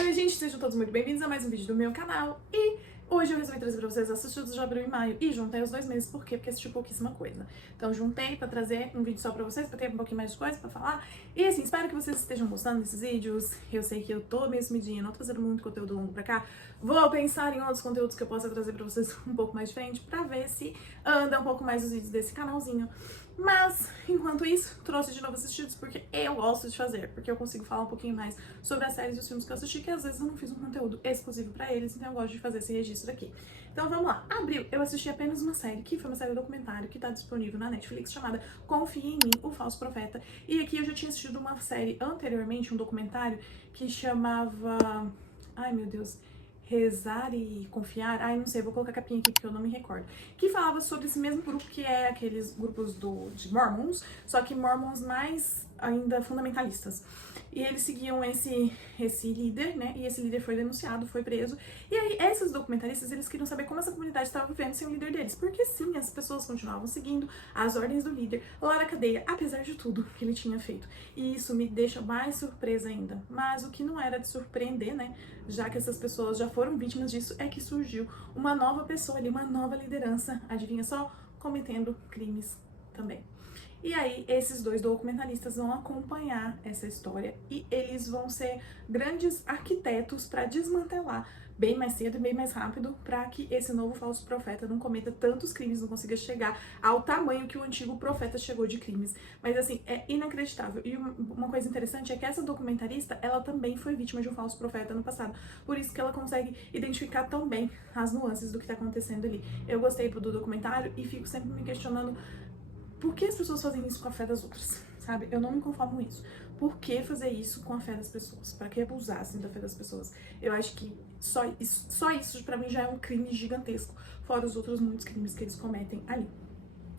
Oi, gente, sejam todos muito bem-vindos a mais um vídeo do meu canal. E hoje eu resolvi trazer pra vocês assistidos de abril e maio. E juntei os 2 meses, por quê? Porque assisti pouquíssima coisa. Então juntei pra trazer um vídeo só pra vocês, pra ter um pouquinho mais de coisa pra falar. E assim, espero que vocês estejam gostando desses vídeos. Eu sei que eu tô meio sumidinha, não tô fazendo muito conteúdo longo pra cá. Vou pensar em outros conteúdos que eu possa trazer pra vocês um pouco mais de frente, pra ver se anda um pouco mais os vídeos desse canalzinho. Mas, enquanto isso, trouxe de novo assistidos porque eu gosto de fazer, porque eu consigo falar um pouquinho mais sobre as séries e os filmes que eu assisti, que às vezes eu não fiz um conteúdo exclusivo pra eles, então eu gosto de fazer esse registro aqui. Então vamos lá. Abril, eu assisti apenas uma série, que foi uma série documentário que tá disponível na Netflix, chamada Confie em Mim, O Falso Profeta. E aqui eu já tinha assistido uma série anteriormente, um documentário, que chamava... Ai, meu Deus... Rezar e Confiar, ai não sei, vou colocar a capinha aqui porque eu não me recordo, que falava sobre esse mesmo grupo que é aqueles grupos de Mormons, só que Mormons mais ainda fundamentalistas. E eles seguiam esse líder, né, e esse líder foi denunciado, foi preso, e aí esses documentaristas, eles queriam saber como essa comunidade estava vivendo sem o líder deles, porque sim, as pessoas continuavam seguindo as ordens do líder lá na cadeia, apesar de tudo que ele tinha feito. E isso me deixa mais surpresa ainda, mas o que não era de surpreender, né, já que essas pessoas já foram vítimas disso, é que surgiu uma nova pessoa ali, uma nova liderança, adivinha só, cometendo crimes também. E aí, esses dois documentalistas vão acompanhar essa história e eles vão ser grandes arquitetos para desmantelar bem mais cedo e bem mais rápido para que esse novo falso profeta não cometa tantos crimes, não consiga chegar ao tamanho que o antigo profeta chegou de crimes. Mas assim, é inacreditável. E uma coisa interessante é que essa documentarista, ela também foi vítima de um falso profeta no passado. Por isso que ela consegue identificar tão bem as nuances do que tá acontecendo ali. Eu gostei do documentário e fico sempre me questionando por que as pessoas fazem isso com a fé das outras, sabe? Eu não me conformo com isso. Por que fazer isso com a fé das pessoas? Pra que abusar assim da fé das pessoas? Eu acho que só isso pra mim já é um crime gigantesco, fora os outros muitos crimes que eles cometem ali.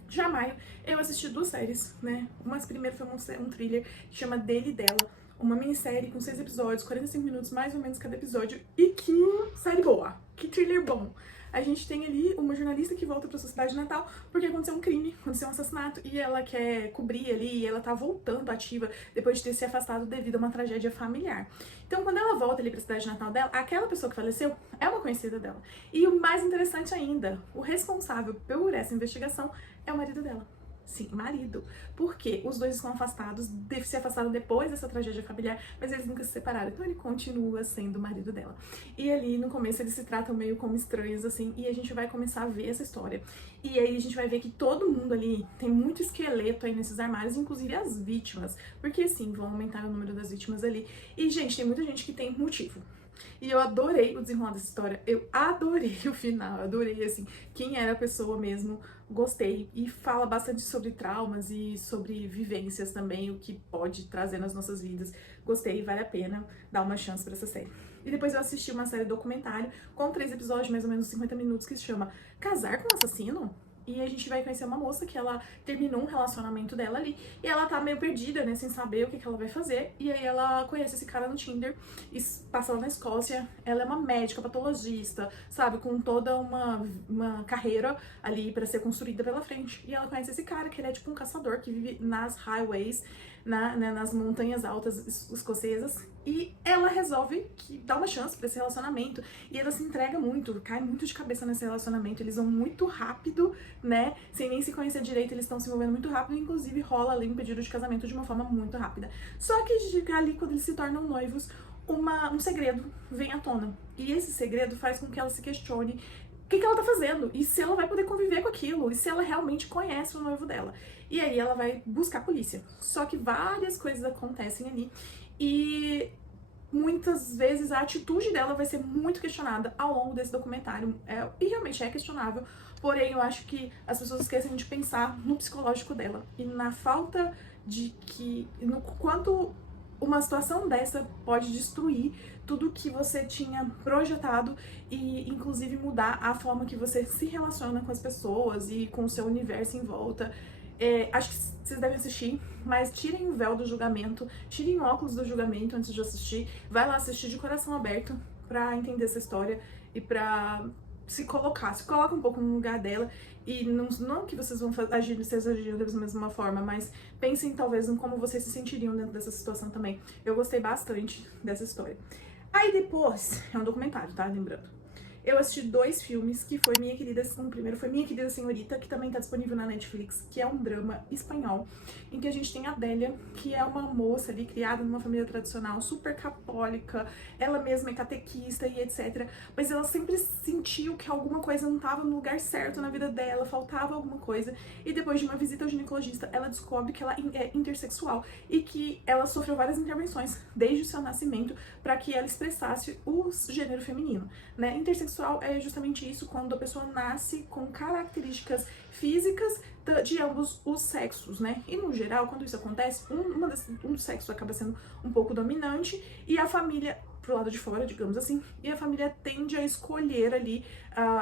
Já maio, eu assisti 2 séries, né? Uma primeiro foi um thriller que chama Dele e Dela, uma minissérie com 6 episódios, 45 minutos mais ou menos cada episódio, e que série boa, que thriller bom. A gente tem ali uma jornalista que volta pra sua cidade natal porque aconteceu um crime, aconteceu um assassinato e ela quer cobrir ali e ela tá voltando ativa depois de ter se afastado devido a uma tragédia familiar. Então, quando ela volta ali pra cidade natal dela, aquela pessoa que faleceu é uma conhecida dela. E o mais interessante ainda, o responsável por essa investigação é o marido dela. Sim, marido. Porque os dois estão afastados, se afastaram depois dessa tragédia familiar, mas eles nunca se separaram. Então ele continua sendo o marido dela. E ali no começo eles se tratam meio como estranhos, assim, e a gente vai começar a ver essa história. E aí a gente vai ver que todo mundo ali tem muito esqueleto aí nesses armários, inclusive as vítimas. Porque sim, vão aumentar o número das vítimas ali. E, gente, tem muita gente que tem motivo. E eu adorei o desenrolar dessa história, eu adorei o final, adorei, assim, quem era a pessoa mesmo, gostei. E fala bastante sobre traumas e sobre vivências também, o que pode trazer nas nossas vidas. Gostei, vale a pena dar uma chance pra essa série. E depois eu assisti uma série documentário com 3 episódios, mais ou menos 50 minutos, que se chama Casar com um Assassino? E a gente vai conhecer uma moça que ela terminou um relacionamento dela ali e ela tá meio perdida, né, sem saber o que ela vai fazer. E aí ela conhece esse cara no Tinder e passa lá na Escócia. Ela é uma médica, patologista, sabe, com toda uma carreira ali pra ser construída pela frente. E ela conhece esse cara que ele é tipo um caçador que vive nas highways, né, nas montanhas altas escocesas. E ela resolve dar uma chance pra esse relacionamento. E ela se entrega muito, cai muito de cabeça nesse relacionamento. Eles vão muito rápido, né? Sem nem se conhecer direito, eles estão se envolvendo muito rápido. Inclusive rola ali um pedido de casamento de uma forma muito rápida. Só que ali, quando eles se tornam noivos, um segredo vem à tona. E esse segredo faz com que ela se questione o que ela tá fazendo, e se ela vai poder conviver com aquilo, e se ela realmente conhece o noivo dela. E aí ela vai buscar a polícia. Só que várias coisas acontecem ali, e muitas vezes a atitude dela vai ser muito questionada ao longo desse documentário. E realmente é questionável, porém eu acho que as pessoas esquecem de pensar no psicológico dela, e na falta no quanto uma situação dessa pode destruir tudo que você tinha projetado e inclusive mudar a forma que você se relaciona com as pessoas e com o seu universo em volta. Acho que vocês devem assistir, mas tirem o véu do julgamento, tirem o óculos do julgamento antes de assistir. Vai lá assistir de coração aberto pra entender essa história e pra se coloca um pouco no lugar dela. E não que vocês vão agir da mesma forma, mas pensem talvez em como vocês se sentiriam dentro dessa situação também. Eu gostei bastante dessa história. Aí depois, é um documentário, tá? Lembrando. Eu assisti 2 filmes, que foi Minha Querida... O primeiro foi Minha Querida Senhorita, que também tá disponível na Netflix, que é um drama espanhol, em que a gente tem a Adélia, que é uma moça ali, criada numa família tradicional, super católica, ela mesma é catequista e etc. Mas ela sempre sentiu que alguma coisa não tava no lugar certo na vida dela, faltava alguma coisa, e depois de uma visita ao ginecologista, ela descobre que ela é intersexual, e que ela sofreu várias intervenções, desde o seu nascimento, para que ela expressasse o gênero feminino, né? Intersexual é justamente isso, quando a pessoa nasce com características físicas de ambos os sexos, né? E no geral, quando isso acontece, um dos sexos acaba sendo um pouco dominante e a família, pro lado de fora, digamos assim, e a família tende a escolher ali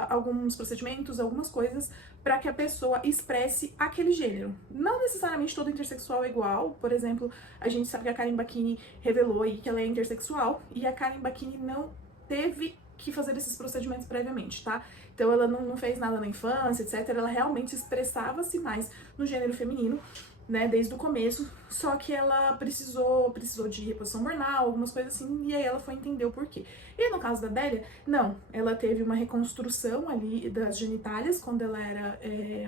alguns procedimentos, algumas coisas para que a pessoa expresse aquele gênero. Não necessariamente todo intersexual é igual, por exemplo, a gente sabe que a Karen Bacchini revelou aí que ela é intersexual e a Karen Bacchini não teve que fazer esses procedimentos previamente, tá? Então ela não fez nada na infância, etc. Ela realmente expressava-se mais no gênero feminino, né, desde o começo, só que ela precisou de reposição hormonal, algumas coisas assim, e aí ela foi entender o porquê. E no caso da Adélia, não, ela teve uma reconstrução ali das genitálias quando ela era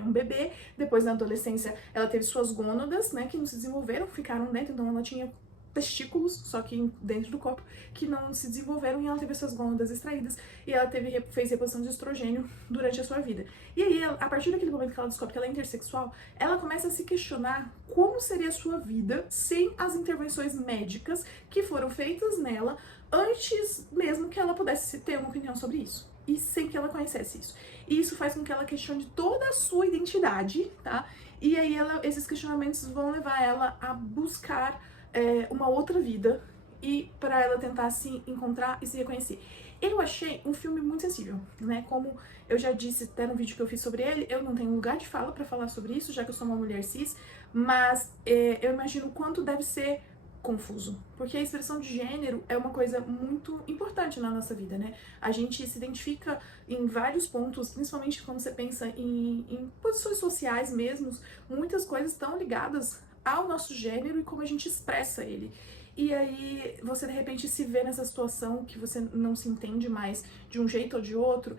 um bebê, depois na adolescência ela teve suas gônadas, né, que não se desenvolveram, ficaram dentro, então ela tinha testículos, só que dentro do corpo, que não se desenvolveram e ela teve suas gônadas extraídas e ela fez reposição de estrogênio durante a sua vida. E aí, a partir daquele momento que ela descobre que ela é intersexual, ela começa a se questionar como seria a sua vida sem as intervenções médicas que foram feitas nela antes mesmo que ela pudesse ter uma opinião sobre isso. E sem que ela conhecesse isso. E isso faz com que ela questione toda a sua identidade, tá? E aí esses questionamentos vão levar ela a buscar uma outra vida e para ela tentar se encontrar e se reconhecer. Eu achei um filme muito sensível, né? Como eu já disse até no vídeo que eu fiz sobre ele, eu não tenho lugar de fala para falar sobre isso, já que eu sou uma mulher cis, mas eu imagino o quanto deve ser confuso, porque a expressão de gênero é uma coisa muito importante na nossa vida, né? A gente se identifica em vários pontos, principalmente quando você pensa em posições sociais mesmo, muitas coisas estão ligadas ao nosso gênero e como a gente expressa ele. E aí você de repente se vê nessa situação que você não se entende mais de um jeito ou de outro,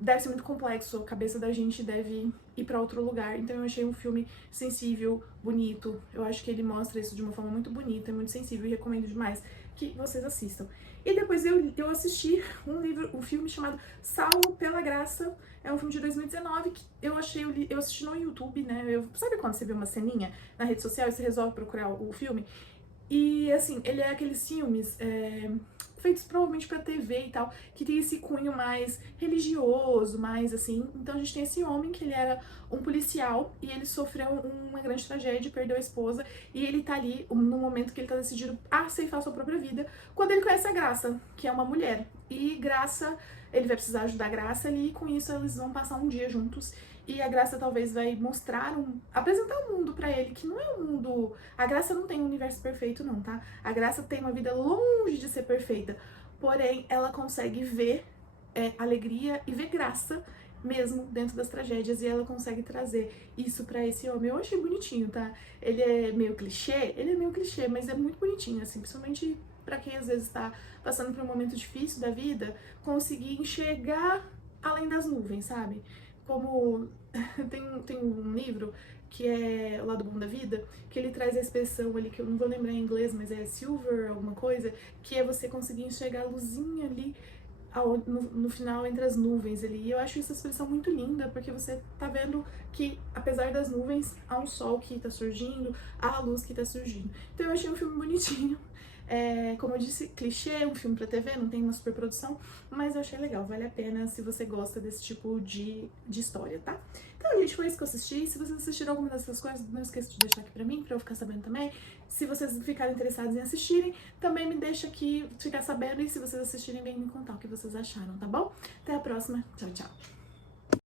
deve ser muito complexo, a cabeça da gente deve ir pra outro lugar. Então eu achei um filme sensível, bonito, eu acho que ele mostra isso de uma forma muito bonita e muito sensível e recomendo demais que vocês assistam. E depois eu assisti um filme chamado Salvo pela Graça, é um filme de 2019 que eu assisti no YouTube, né? Sabe quando você vê uma ceninha na rede social e você resolve procurar o filme? E assim, ele é aqueles filmes feitos provavelmente pra TV e tal, que tem esse cunho mais religioso, mais assim. Então a gente tem esse homem que ele era um policial e ele sofreu uma grande tragédia, perdeu a esposa, e ele tá ali no momento que ele tá decidido a ceifar sua própria vida, quando ele conhece a Graça, que é uma mulher. E Graça, ele vai precisar ajudar a Graça ali, e com isso eles vão passar um dia juntos. E a Graça talvez vai apresentar um mundo pra ele, que não é um mundo... A Graça não tem um universo perfeito não, tá? A Graça tem uma vida longe de ser perfeita, porém ela consegue ver alegria e ver graça mesmo dentro das tragédias, e ela consegue trazer isso pra esse homem. Eu achei bonitinho, tá? Ele é meio clichê, mas é muito bonitinho, assim, principalmente pra quem às vezes tá passando por um momento difícil da vida, conseguir enxergar além das nuvens, sabe? Como tem um livro que é O Lado Bom da Vida, que ele traz a expressão ali, que eu não vou lembrar em inglês, mas é silver, alguma coisa, que é você conseguir enxergar a luzinha ali no final entre as nuvens ali. E eu acho essa expressão muito linda, porque você tá vendo que, apesar das nuvens, há um sol que tá surgindo, há a luz que tá surgindo. Então eu achei um filme bonitinho. Como eu disse, clichê, um filme pra TV, não tem uma super produção, mas eu achei legal, vale a pena se você gosta desse tipo de história, tá? Então, gente, foi isso que eu assisti. Se vocês assistiram alguma dessas coisas, não esqueça de deixar aqui pra mim, pra eu ficar sabendo também. Se vocês ficarem interessados em assistirem, também me deixa aqui ficar sabendo, e se vocês assistirem, vem me contar o que vocês acharam, tá bom? Até a próxima, tchau, tchau!